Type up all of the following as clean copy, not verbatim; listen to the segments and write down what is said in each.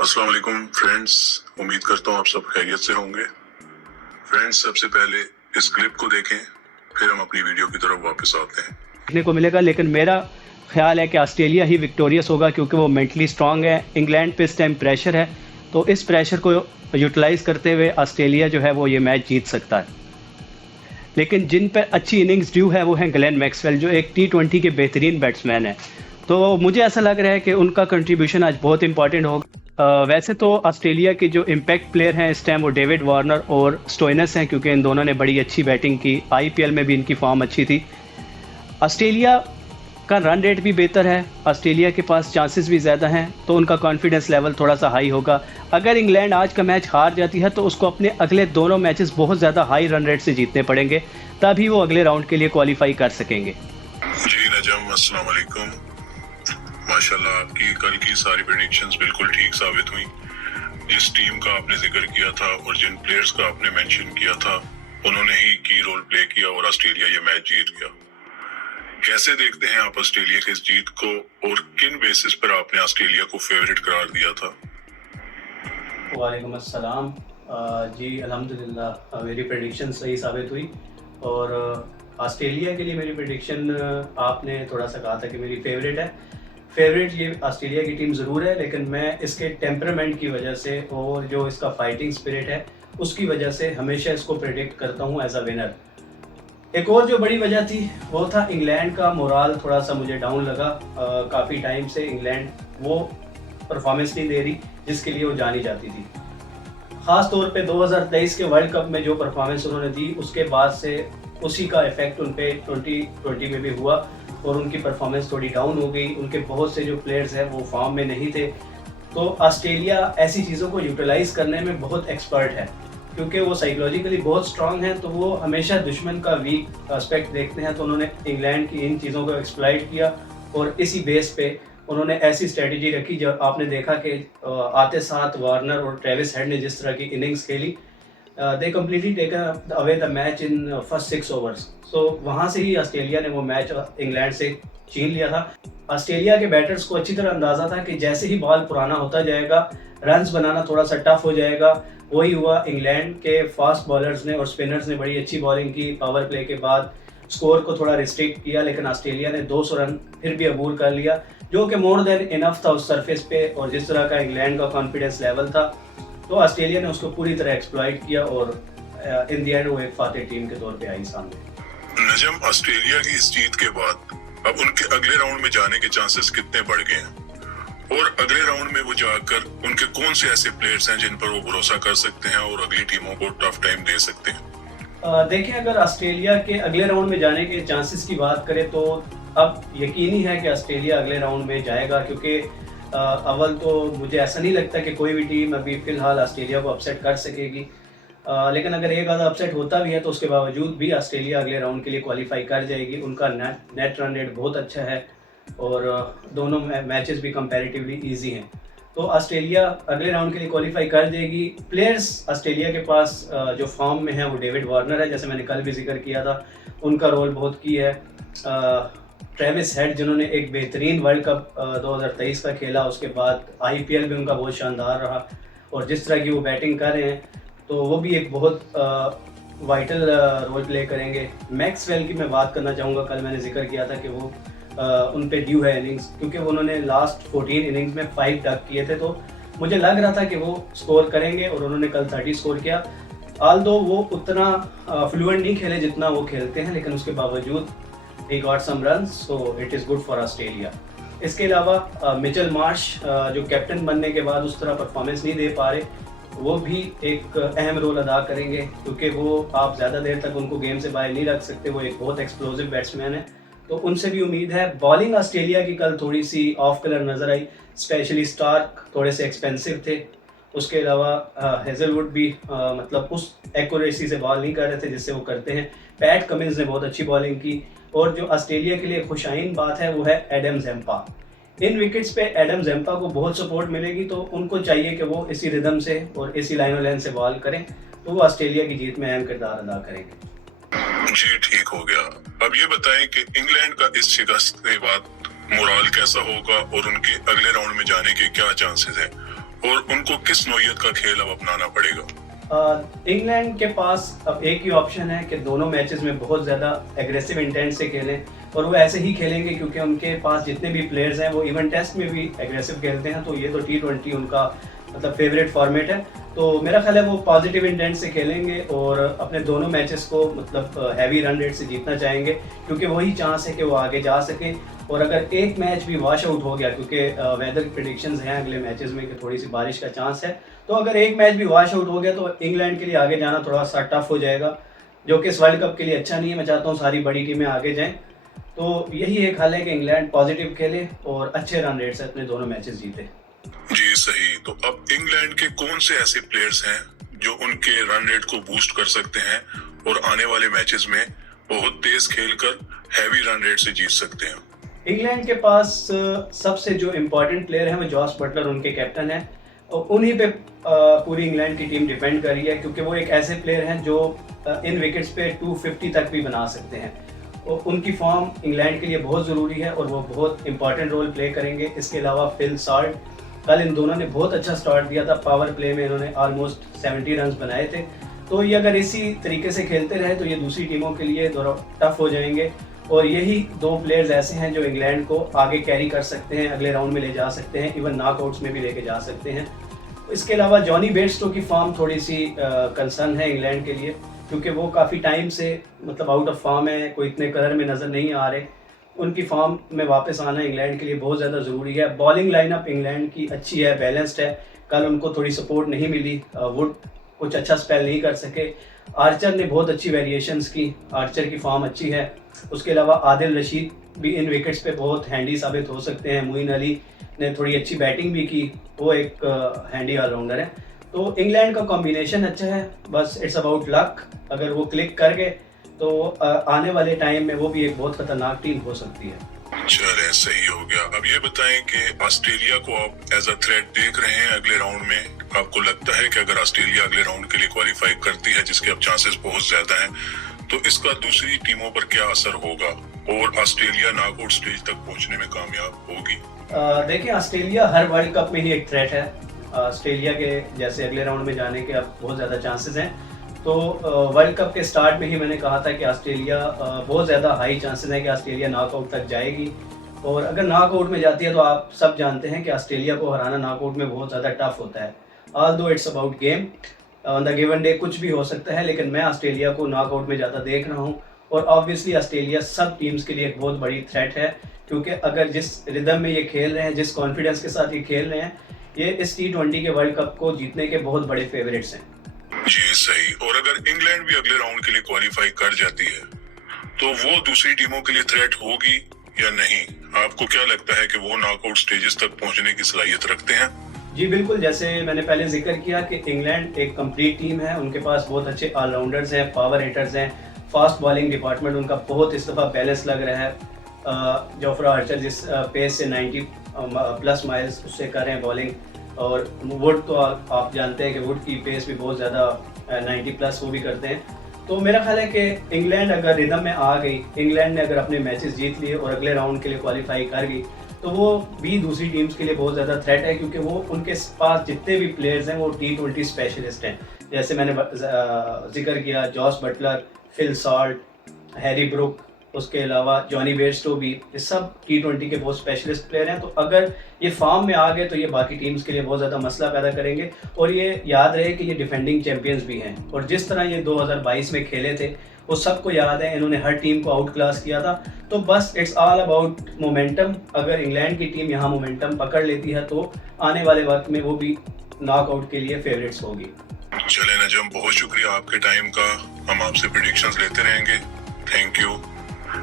अस्सलाम वालेकुम फ्रेंड्स, उम्मीद करता हूँ आप सब खैरियत से होंगे। फ्रेंड्स, सबसे पहले इस क्लिप को देखें, फिर हम अपनी वीडियो की तरफ वापस आते हैं। देखने को मिलेगा, लेकिन मेरा ख्याल है कि ऑस्ट्रेलिया ही विक्टोरियस होगा क्योंकि वो मेंटली स्ट्रांग है। इंग्लैंड पे इस टाइम प्रेशर है, तो इस प्रेशर को यूटिलाइज़ करते हुए ऑस्ट्रेलिया जो है वो ये मैच जीत सकता है। लेकिन जिन पर अच्छी इनिंग्स ड्यू है वो हैं ग्लेन मैक्सवेल, जो एक T20 के बेहतरीन बैट्समैन हैं। तो मुझे ऐसा लग रहा है कि उनका कंट्रीब्यूशन आज बहुत इंपॉर्टेंट होगा। वैसे तो ऑस्ट्रेलिया के जो इम्पैक्ट प्लेयर हैं इस टाइम वो डेविड वार्नर और स्टोइनस हैं, क्योंकि इन दोनों ने बड़ी अच्छी बैटिंग की। IPL में भी इनकी फॉर्म अच्छी थी। ऑस्ट्रेलिया का रन रेट भी बेहतर है, ऑस्ट्रेलिया के पास चांसेस भी ज़्यादा हैं, तो उनका कॉन्फिडेंस लेवल थोड़ा सा हाई होगा। अगर इंग्लैंड आज का मैच हार जाती है तो उसको अपने अगले दोनों मैचेस बहुत ज़्यादा हाई रन रेट से जीतने पड़ेंगे, तभी वो अगले राउंड के लिए क्वालिफाई कर सकेंगे। जी नजम, अस्सलाम वालेकुम। माशाल्लाह, आपकी कल की सारी प्रेडिक्शंस बिल्कुल ठीक साबित हुई। जिस टीम का आपने जिक्र किया था और जिन प्लेयर्स का आपने मेंशन किया था, उन्होंने ही की रोल प्ले किया और ऑस्ट्रेलिया ये मैच जीत गया। कैसे देखते हैं आप ऑस्ट्रेलिया की इस जीत को, और किन बेसिस पर आपने ऑस्ट्रेलिया को फेवरेट करार दिया था? वालेकुम अस्सलाम। जी अल्हम्दुलिल्लाह, मेरी प्रेडिक्शन सही साबित हुई। और ऑस्ट्रेलिया के लिए मेरी प्रेडिक्शन, आपने थोड़ा सा कहा था कि मेरी फेवरेट है। फेवरेट ये ऑस्ट्रेलिया की टीम ज़रूर है, लेकिन मैं इसके टेम्परामेंट की वजह से और जो इसका फाइटिंग स्पिरिट है उसकी वजह से हमेशा इसको प्रेडिक्ट करता हूँ एज अ विनर। एक और जो बड़ी वजह थी वो था इंग्लैंड का मोराल थोड़ा सा मुझे डाउन लगा। काफ़ी टाइम से इंग्लैंड वो परफॉर्मेंस नहीं दे रही जिसके लिए वो जानी जाती थी। ख़ास तौर पे 2023 के वर्ल्ड कप में जो परफॉर्मेंस उन्होंने दी, उसके बाद से उसी का इफेक्ट उन पे 2020 में भी हुआ और उनकी परफॉर्मेंस थोड़ी डाउन हो गई। उनके बहुत से जो प्लेयर्स हैं वो फॉर्म में नहीं थे। तो ऑस्ट्रेलिया ऐसी चीज़ों को यूटिलाइज़ करने में बहुत एक्सपर्ट है, क्योंकि वो साइकोलॉजिकली बहुत स्ट्रांग हैं, तो वो हमेशा दुश्मन का वीक एस्पेक्ट देखते हैं। तो उन्होंने इंग्लैंड की इन चीज़ों को एक्सप्लॉइट किया और इसी बेस पे उन्होंने ऐसी स्ट्रेटजी रखी। जब आपने देखा कि आते साथ वार्नर और ट्रेविस हेड ने जिस तरह की इनिंग्स खेली, they completely taken away the match in first 6 overs. So वहाँ से ही ऑस्ट्रेलिया ने वो मैच इंग्लैंड से छीन लिया था। ऑस्ट्रेलिया के बैटर्स को अच्छी तरह अंदाज़ा था कि जैसे ही बॉल पुराना होता जाएगा, रन्स बनाना थोड़ा सा टफ हो जाएगा। वही हुआ। इंग्लैंड के फास्ट बॉलर्स ने और स्पिनर्स ने बड़ी अच्छी बॉलिंग की। पावर प्ले के बाद स्कोर को थोड़ा रिस्ट्रिक्ट किया, लेकिन ऑस्ट्रेलिया ने 200 रन फिर भी अबूर कर लिया, जो कि मोर देन इनफ था उस सरफेस पे। और जिस तरह का इंग्लैंड का कॉन्फिडेंस लेवल था, तो ऑस्ट्रेलिया ने उसको पूरी तरह एक्सप्लॉइट किया और इन दी एंड वो एक फातेह टीम के तौर पे आई सामने। नजम, ऑस्ट्रेलिया की इस जीत के बाद अब उनके अगले राउंड में जाने के चांसेस कितने बढ़ गए हैं, और अगले राउंड में वो जाकर उनके कौन से ऐसे प्लेयर्स हैं जिन पर वो भरोसा कर सकते हैं और अगली टीमों को टफ टाइम दे सकते हैं? देखें, अगर ऑस्ट्रेलिया के अगले राउंड में जाने के चांसेस की बात करें तो अब यकीनी है कि ऑस्ट्रेलिया अगले राउंड में जाएगा, क्योंकि अव्वल तो मुझे ऐसा नहीं लगता कि कोई भी टीम अभी फ़िलहाल ऑस्ट्रेलिया को अपसेट कर सकेगी। लेकिन अगर एक आधा अपसेट होता भी है तो उसके बावजूद भी ऑस्ट्रेलिया अगले राउंड के लिए क्वालिफाई कर जाएगी। उनका नेट रन रेट बहुत अच्छा है और दोनों मैचेस भी कंपैरेटिवली इजी हैं। तो ऑस्ट्रेलिया अगले राउंड के लिए क्वालिफाई कर देगी। प्लेयर्स ऑस्ट्रेलिया के पास जो फॉर्म में है वो डेविड वार्नर है, जैसे मैंने कल भी जिक्र किया था, उनका रोल बहुत की है। ट्रेविस हेड, जिन्होंने एक बेहतरीन वर्ल्ड कप 2023 का खेला, उसके बाद IPL भी उनका बहुत शानदार रहा, और जिस तरह की वो बैटिंग कर रहे हैं तो वो भी एक बहुत वाइटल रोल प्ले करेंगे। मैक्सवेल की मैं बात करना चाहूँगा। कल मैंने जिक्र किया था कि वो उन पे ड्यू है इनिंग्स, क्योंकि उन्होंने लास्ट 14 इनिंग्स में 5 डक किए थे, तो मुझे लग रहा था कि वो स्कोर करेंगे और उन्होंने कल 30 स्कोर किया। आल्दो वो उतना फ्लुएंट नहीं खेले जितना वो खेलते हैं, लेकिन उसके बावजूद he got some runs, so it is good for Australia। इसके अलावा मिचेल मार्श, जो कैप्टन बनने के बाद उस तरह परफॉर्मेंस नहीं दे पा रहे, वो भी एक अहम रोल अदा करेंगे, क्योंकि वो आप ज़्यादा देर तक उनको गेम से बाहर नहीं रख सकते। वो एक बहुत एक्सप्लोसिव बैट्समैन है, तो उनसे भी उम्मीद है। बॉलिंग ऑस्ट्रेलिया की कल थोड़ी सी ऑफ कलर नज़र आई, स्पेशली स्टार्क थोड़े से एक्सपेंसिव थे। उसके अलावा हेजलवुड भी मतलब उस एक्यूरेसी से बॉल नहीं कर रहे थे जिससे वो करते हैं। पैट कमिंस ने बहुत अच्छी बॉलिंग की, और जो ऑस्ट्रेलिया के लिए खुशाइन बात है वो है एडम ज़ेम्पा। इन विकेट्स पे एडम ज़ेम्पा को बहुत सपोर्ट मिलेगी, तो उनको चाहिए कि वो इसी रिदम से और इसी लाइन और लेंथ से बॉल करें, तो वो ऑस्ट्रेलिया की जीत में अहम किरदार अदा करेंगे। जी ठीक हो गया। अब ये बताएं कि इंग्लैंड का इस शिकस्त के बाद मोराल कैसा होगा और उनके अगले राउंड में जाने के क्या चांसेस हैं, और उनको किस नौइयत का खेल अब अपनाना पड़ेगा? इंग्लैंड के पास अब एक ही ऑप्शन है कि दोनों मैचेस में बहुत ज़्यादा एग्रेसिव इंटेंट से खेलें, और वो ऐसे ही खेलेंगे क्योंकि उनके पास जितने भी प्लेयर्स हैं वो इवन टेस्ट में भी एग्रेसिव खेलते हैं। तो ये तो T20 उनका मतलब फेवरेट फॉर्मेट है। तो मेरा ख्याल है वो पॉजिटिव इंटेंट से खेलेंगे और अपने दोनों मैचेस को मतलब हैवी रन रेट से जीतना चाहेंगे, क्योंकि वही चांस है कि वो आगे जा सकें। और अगर एक मैच भी वॉश आउट हो गया, क्योंकि वेदर प्रेडिक्शंस हैं अगले मैचेस में कि थोड़ी सी बारिश का चांस है, तो अगर एक मैच भी वॉश आउट हो गया तो इंग्लैंड के लिए आगे जाना थोड़ा सा टफ हो जाएगा, जो कि इस वर्ल्ड कप के लिए अच्छा नहीं है। मैं चाहता हूँ सारी बड़ी टीमें आगे जाएं। तो यही एक हल है कि इंग्लैंड पॉजिटिव खेले और अच्छे रन रेट से अपने दोनों मैचेस जीते। जी सही। तो अब इंग्लैंड के कौन से ऐसे प्लेयर्स हैं जो उनके रन रेट को बूस्ट कर सकते हैं और आने वाले मैचेस में बहुत तेज खेलकर हैवी रन रेट से जीत सकते हैं? इंग्लैंड के पास सबसे जो इम्पोर्टेंट प्लेयर है वो जॉस बटलर उनके कैप्टन है, और उन्हीं पे पूरी इंग्लैंड की टीम डिपेंड कर रही है, क्योंकि वो एक ऐसे प्लेयर हैं जो इन विकेट्स पे 250 तक भी बना सकते हैं। और उनकी फॉर्म इंग्लैंड के लिए बहुत ज़रूरी है और वो बहुत इंपॉर्टेंट रोल प्ले करेंगे। इसके अलावा फिल सॉल्ट, कल इन दोनों ने बहुत अच्छा स्टार्ट दिया था, पावर प्ले में इन्होंने ऑलमोस्ट 70 रन बनाए थे। तो ये अगर इसी तरीके से खेलते रहे तो ये दूसरी टीमों के लिए थोड़ा टफ हो जाएंगे, और यही दो प्लेयर्स ऐसे हैं जो इंग्लैंड को आगे कैरी कर सकते हैं, अगले राउंड में ले जा सकते हैं, इवन नॉकआउट्स में भी लेके जा सकते हैं। इसके अलावा जॉनी बेयरस्टो की फॉर्म थोड़ी सी कंसर्न है इंग्लैंड के लिए, क्योंकि वो काफ़ी टाइम से मतलब आउट ऑफ फॉर्म है, कोई इतने कलर में नज़र नहीं आ रहे। उनकी फॉर्म में वापस आना इंग्लैंड के लिए बहुत ज़्यादा ज़रूरी है। बॉलिंग लाइनअप इंग्लैंड की अच्छी है, बैलेंस्ड है। कल उनको थोड़ी सपोर्ट नहीं मिली, वुड कुछ अच्छा स्पेल नहीं कर सके। आर्चर ने बहुत अच्छी वेरिएशंस की, आर्चर की फॉर्म अच्छी है। उसके अलावा आदिल रशीद भी इन विकेट्स पे बहुत हैंडी साबित हो सकते हैं। मोइन अली ने थोड़ी अच्छी बैटिंग भी की, वो एक हैंडी ऑलराउंडर है। तो इंग्लैंड का कॉम्बिनेशन अच्छा है, बस इट्स अबाउट लक। अगर वो क्लिक कर गए तो आने वाले टाइम में वो भी एक बहुत खतरनाक टीम हो सकती है। चले सही हो गया। अब ये बताएं कि ऑस्ट्रेलिया को आप एज अ थ्रेट देख रहे हैं अगले राउंड में? आपको लगता है कि अगर ऑस्ट्रेलिया अगले राउंड के लिए क्वालिफाई करती है, जिसके अब चांसेस बहुत ज्यादा हैं, तो इसका दूसरी टीमों पर क्या असर होगा और ऑस्ट्रेलिया नॉकआउट स्टेज तक पहुंचने में कामयाब होगी? देखिए, ऑस्ट्रेलिया हर वर्ल्ड कप में ही एक थ्रेट है। ऑस्ट्रेलिया के जैसे अगले राउंड में जाने के अब बहुत ज़्यादा चांसेस हैं। तो वर्ल्ड कप के स्टार्ट में ही मैंने कहा था कि ऑस्ट्रेलिया बहुत ज़्यादा हाई चांसेस हैं कि ऑस्ट्रेलिया नॉकआउट तक जाएगी, और अगर नॉकआउट में जाती है तो आप सब जानते हैं कि ऑस्ट्रेलिया को हराना नॉकआउट में बहुत ज़्यादा टफ होता है। Although it's about game, on the given day कुछ भी हो सकता है, लेकिन मैं ऑस्ट्रेलिया को नॉकआउट में ज़्यादा देख रहा हूँ। और ऑब्वियसली ऑस्ट्रेलिया सब टीम्स के लिए एक बहुत बड़ी थ्रेट है, क्योंकि अगर जिस रिदम में ये खेल रहे हैं, जिस कॉन्फिडेंस के साथ ये खेल रहे हैं, ये इस T20 के वर्ल्ड कप को जीतने के बहुत बड़े फेवरेट्स हैं। जी सही। और अगर इंग्लैंड भी अगले राउंड के लिए क्वालिफाई कर जाती है तो वो दूसरी टीमों के लिए थ्रेट होगी या नहीं? आपको क्या लगता है कि वो नॉकआउट स्टेजेस तक पहुंचने की सलाहियत रखते हैं? जी बिल्कुल, जैसे मैंने पहले जिक्र किया कि इंग्लैंड एक कंप्लीट टीम है। उनके पास बहुत अच्छे ऑलराउंडर्स हैं, पावर हिटर्स हैं, फास्ट बॉलिंग डिपार्टमेंट उनका बहुत इस दफ़ा बैलेंस लग रहा है। जोफ्रा आर्चर जिस पेस से 90 प्लस माइल्स उससे कर रहे हैं बॉलिंग, और वुड तो आप जानते हैं कि वुड की पेस भी बहुत ज़्यादा 90 प्लस वो भी करते हैं। तो मेरा ख्याल है कि इंग्लैंड अगर रिदम में आ गई, इंग्लैंड ने अगर अपने मैचेस जीत लिए और अगले राउंड के लिए क्वालिफाई कर गई, तो वो भी दूसरी टीम्स के लिए बहुत ज़्यादा थ्रेट है, क्योंकि वो उनके पास जितने भी प्लेयर्स हैं वो T20 स्पेशलिस्ट हैं। जैसे मैंने जिक्र किया, Jos Buttler, Phil Salt, Harry Brook, उसके अलावा जॉनी बेयरस्टो भी, ये सब T20 के बहुत स्पेशलिस्ट प्लेयर हैं। तो अगर ये फॉर्म में आ गए तो ये बाकी टीम्स के लिए बहुत ज़्यादा मसला पैदा करेंगे। और ये याद रहे कि ये डिफेंडिंग चैंपियंस भी हैं, और जिस तरह ये 2022 में खेले थे वो सबको याद है, इन्होंने हर टीम को आउट क्लास किया था। तो बस इट्स ऑल अबाउट मोमेंटम। अगर इंग्लैंड की टीम यहाँ मोमेंटम पकड़ लेती है तो आने वाले वक्त में वो भी नॉकआउट के लिए फेवरेट्स होगी। चले नजम, बहुत शुक्रिया आपके टाइम का। हम आपसे प्रेडिक्शंस लेते रहेंगे। Thank you.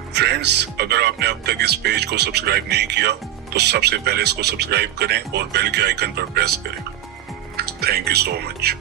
फ्रेंड्स, अगर आपने अब तक इस पेज को सब्सक्राइब नहीं किया तो सबसे पहले इसको सब्सक्राइब करें और बेल के आइकन पर प्रेस करें। Thank you so much.